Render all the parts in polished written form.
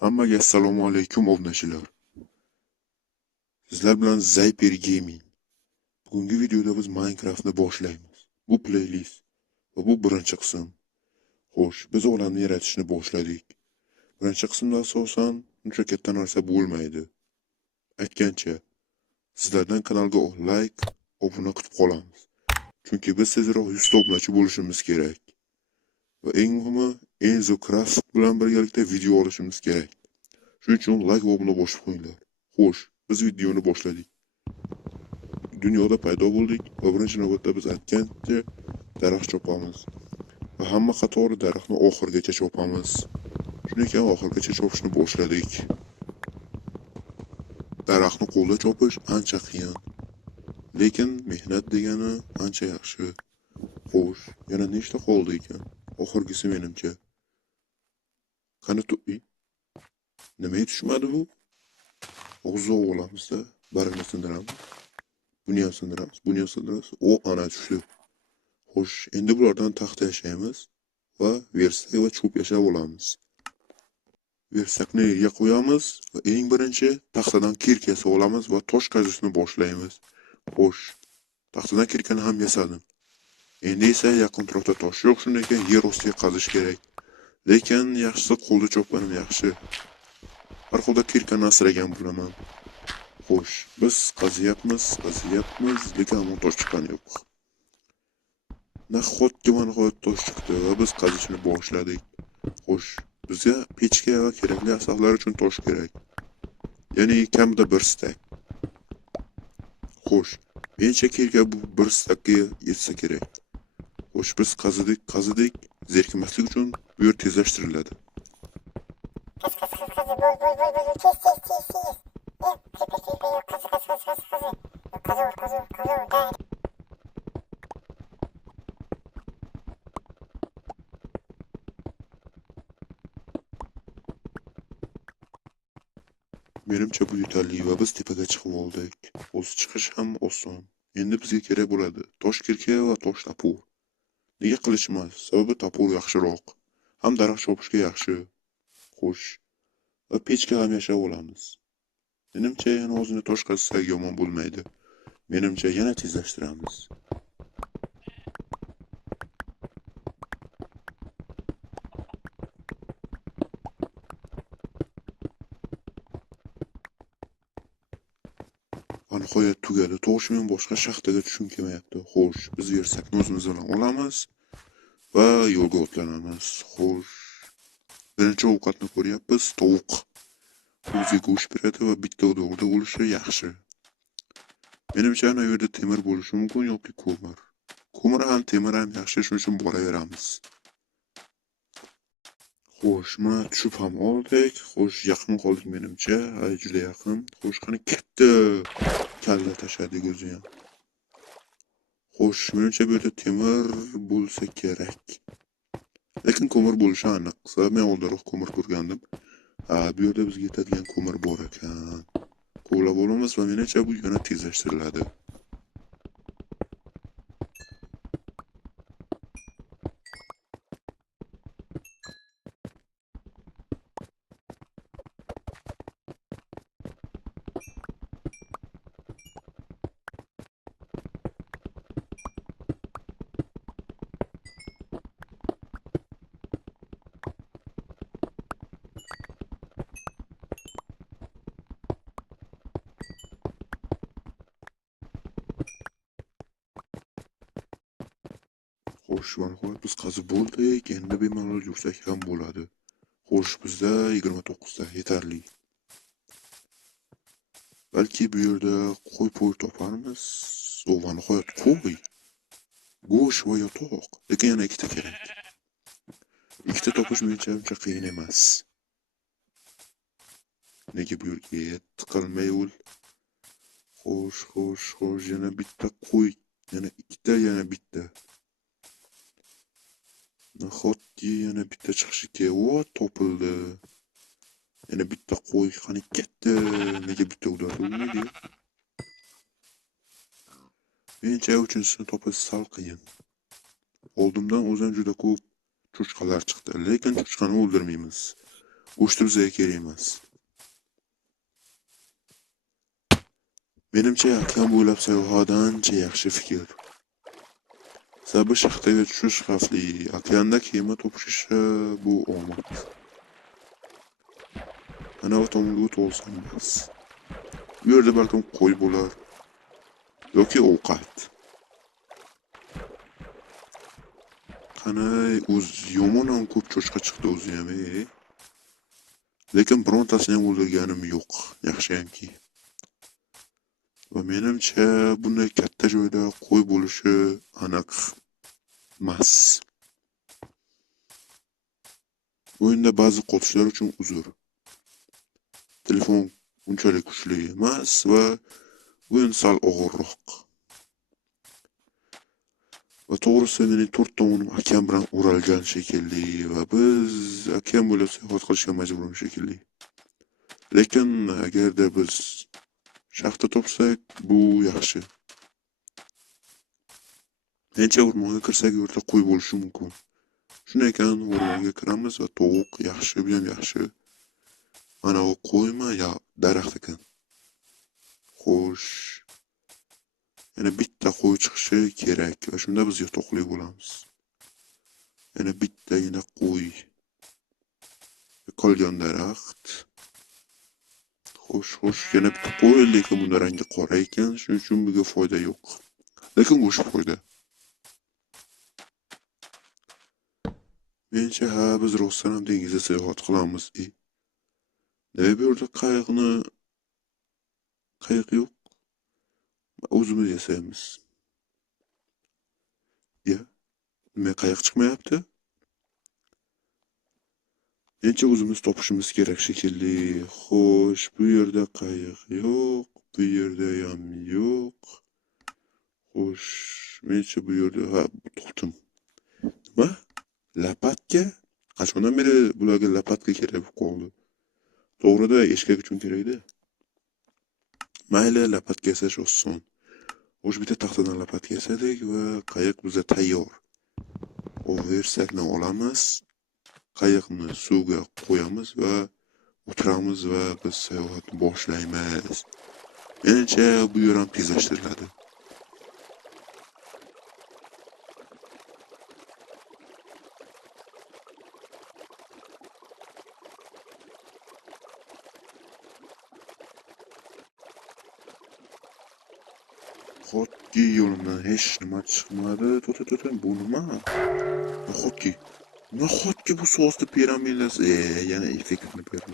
Hammaga assalomu alaykum obunachilar. Sizlar bilan Zyper Gaming. Bugungi videoda biz Minecraftni boshlaymiz. Bu playlist va bu birinchi qism. Xo'sh, biz olamni yaratishni boshladik. Birinchi qismda asosan uncha katta narsa bo'lmaydi. Aytgancha, sizlardan kanalga like, obuna kutib qolamiz. Chunki biz tezroq 100 ta obunachi bo'lishimiz kerak. Va eng muhimi, Enzo Craft bilan birgalikda video olishimiz kerak. Shuning uchun like va obuna bosib qo'yinglar. Xo'sh, biz videoni boshladik. Dunyoda paydo bo'ldik va birinchi navbatda biz aytgancha daraxt chopamiz. Va hamma qatori daraxtni oxirigacha chopamiz. Shundan keyin oxirigacha chopishni boshladik. Daraxtni qo'lda chopish ancha qiyin. Lekin mehnat degani ancha yaxshi. Xo'sh, yana nechta qoldi ekan? Oxirgisi menimcha. Qani nima tushmadi bu? Og'zoq olamizda, barini sindiramiz. Buni ham sindiramiz. O, ana tushdi. Xo'sh, endi bulardan taxta yashaymiz va versak va cho'p yashab olamiz. Versakni yerga qo'yamiz va eng birinchi taxtadan kirk yasab olamiz va tosh qazishni boshlaymiz. Xo'sh, taxtadan kirkani ham yasadim. Endi esa yaqin atrofda tosh yo'q, shundan keyin yer ostiga qazish kerak. Lekin yaxshisi qo'lda chopganim yaxshi. Har holda kirkani asragan bo'laman. Xo'sh, biz qazyapmiz, lekin hamon tosh chiqqani yo'q. Nahot tosh chiqdi va biz qazishni boshladik. Xo'sh, bizga pechka va kerakli asboblar uchun tosh kerak. Ya'ni kamida 1 stak. Xo'sh, mencha kirga bu 1 stakka yetsa kerak. Xo'sh, biz qazidik, zerikmaslik uchun bu yer tezlashtiriladi. Menimcha bu yetarli va biz tepaga chiqib oldik. O'zi chiqish ham oson. Endi bizga kerak bo'ladi tosh kirka va tosh tapur. Nega qilich emas? Sababi tapur yaxshiroq. Ham daraxt chopishga yaxshi. Xo'sh, va pechka ham yashab olamiz. Menimcha yana o'zini tosh qazsak yomon bo'lmaydi. Menimcha yana tezlashtiramiz. Nihoyat tugadi. To'g'ri, men boshqa shaxtaga tushim kelmayapti. Xo'sh, biz versakni o'zimiz bilan olamiz va yo'lga otlanamiz. Xo'sh, birinchi ovqatni ko'ryapmiz, tovuq. O'ziga go'sht beradi va bitta o'g'da bo'lishi yaxshi. Menimcha ana yerda temir bo'lishi mumkin yoki ko'mir. Ko'mir ham, temir ham yaxshi, shuning uchun boraveramiz. Xo'sh, mana tushib ham oldik. Xo'sh, yaqin qoldik menimcha. Ay, juda yaqin. Xo'sh, qani katta kalla tashladik o'zi ham. Xo'sh, menimcha bu yerda temir bo'lsa kerak. Lekin ko'mir bo'lishi aniq. Sababi men oldinroq ko'mir ko'rgandim. Bu yerda bizga yetadigan ko'mir bor ekan. Qo'llab olamiz va menimcha bu yana tezlashtiriladi. Xo'sh, mana biz qazib bo'ldik. Endi bemalol yursak ham bo'ladi. Xo'sh, bizda 29 ta yetarli. Balki bu yerda qo'y toparmiz. Va nihoyat qo'y. Go'sht va yotoq. Lekin yana 2 ta kerak. 2 ta topish menimcha uncha qiyin emas. Nega bu yerga tiqilmay ul? Xo'sh, yana bitta qo'y. Yana 2 ta, yana bitta. Nahotki yana bitta chiqishi kerak. Topildi. Yana bitta qo'y, qani katta. Nega bitta bo'lmaydi? Menimcha uchinchisini topish sal qiyin. Oldimdan o'zim juda ko'p cho'chqalar chiqdi, lekin cho'chqani o'ldirmaymiz. Uyuşturuq bizga kerak emas. Menimcha okean bo'ylab sayohat ancha yaxshi fikr. Sababi shaxtaga tushish xavfli, okeanda kema topish bu omad. Ana bu tomonga to'lsam bas. Bu yerda balkim qo'y bo'lar yoki ovqat. Qanay o'z yomon ham ko'p cho'chqa chiqdi o'zi ham, Lekin birontasini ham o'ldirganim yo'q. Yaxshiyamki. Va menimcha bunday katta joyda qo'y bo'lishi aniq emas. O'yinda ba'zi qotishlar uchun uzr. Telefon unchalik kuchli emas va o'yin sal og'irroq. Va to'g'risi mening 4 tomonim okean bilan o'ralgan shekilli va biz okean bo'ylab sayohat qilishga majburmiz shekilli. Lekin agarda biz shaxta topsak, bu yaxshi. Mencha o'rmonga kirsak, u yerda qo'y bo'lishi mumkin. Shunday ekan, o'rmonga kiramiz va tovuq yaxshi, bu ham yaxshi. Mana u qo'ymi yo daraxt ekan. Xo'sh. Yana bitta qo'y chiqishi kerak va shunda biz yotoqli bo'lamiz. Yana bittagina qo'y. Qolgan daraxt. Xo'sh, yana bitta qo'y, lekin bunda rangi qora ekan, shuning uchun bunga foyda yo'q. Lekin go'sht foyda. Mencha biz rostdan ham dengizda sayohat qilamiz. Nega bu yerda qayiq yo'q? O'zimiz yasaymiz. Nima qayiq chiqmayapti? Mencha o'zimiz topishimiz kerak shekilli. Xo'sh, bu yerda qayiq yo'q, bu yerda ham yo'q. Xo'sh, mencha bu yerda topdim. Nima? Lapatka? Qachondan beri bularga lapatka kerak bo'lib qoldi? To'g'rida eshkak uchun kerak-da. Mayli, lapatka yasash oson. Xo'sh, bitta taxtadan lapatka yasadik va qayiq bizga tayyor. Oversakni olamiz. Qayiqni suvga qo'yamiz va o'tiramiz va biz sayohatni boshlaymiz. Menimcha bu yer ham tezlashtiriladi. Nahotki yo'limdan hech nima chiqmadi. To'xta, bu nima? Nahotki bu so'zda piramidasi, yana effektni berdi.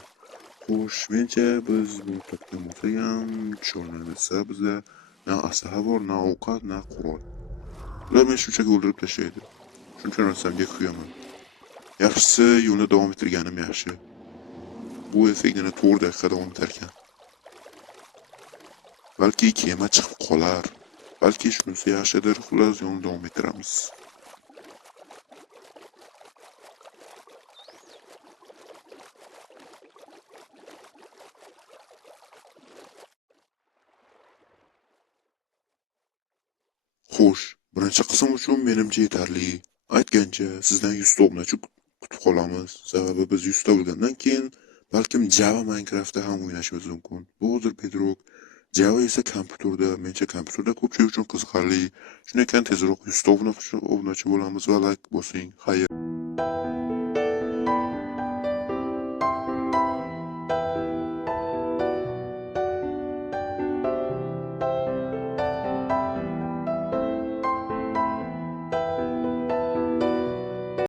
Xo'sh, mencha biz buni topgan bo'lsak ham tushunolmasa bizda na aslaha bor, na ovqat, na qurol. Ular meni shunchaki o'ldirib tashlaydi. Shuning uchun rassamga kuyaman. Yaxshisi yo'lni davom ettirganim yaxshi. Bu effekt yana 4 daqiqa davom etar ekan. Balki kema chiqib qolar. Balki shunisi yaxshidir, xullas yo'lni davom ettiramiz. Xo'sh, birinchi qism uchun menimcha yetarli. Aytgancha, sizdan 100 ta obunachi kutib qolamiz. Sababi biz 100 ta bo'lgandan keyin balkim Java Minecraftda ham o'ynashimiz mumkin. Bu hozir Bedrock, Java esa kompyuterda, mencha kompyuterda ko'pchilik uchun qiziqarli. Shunday ekan tezroq 100 ta obunachi bo'lamiz va like bosing. Xayr.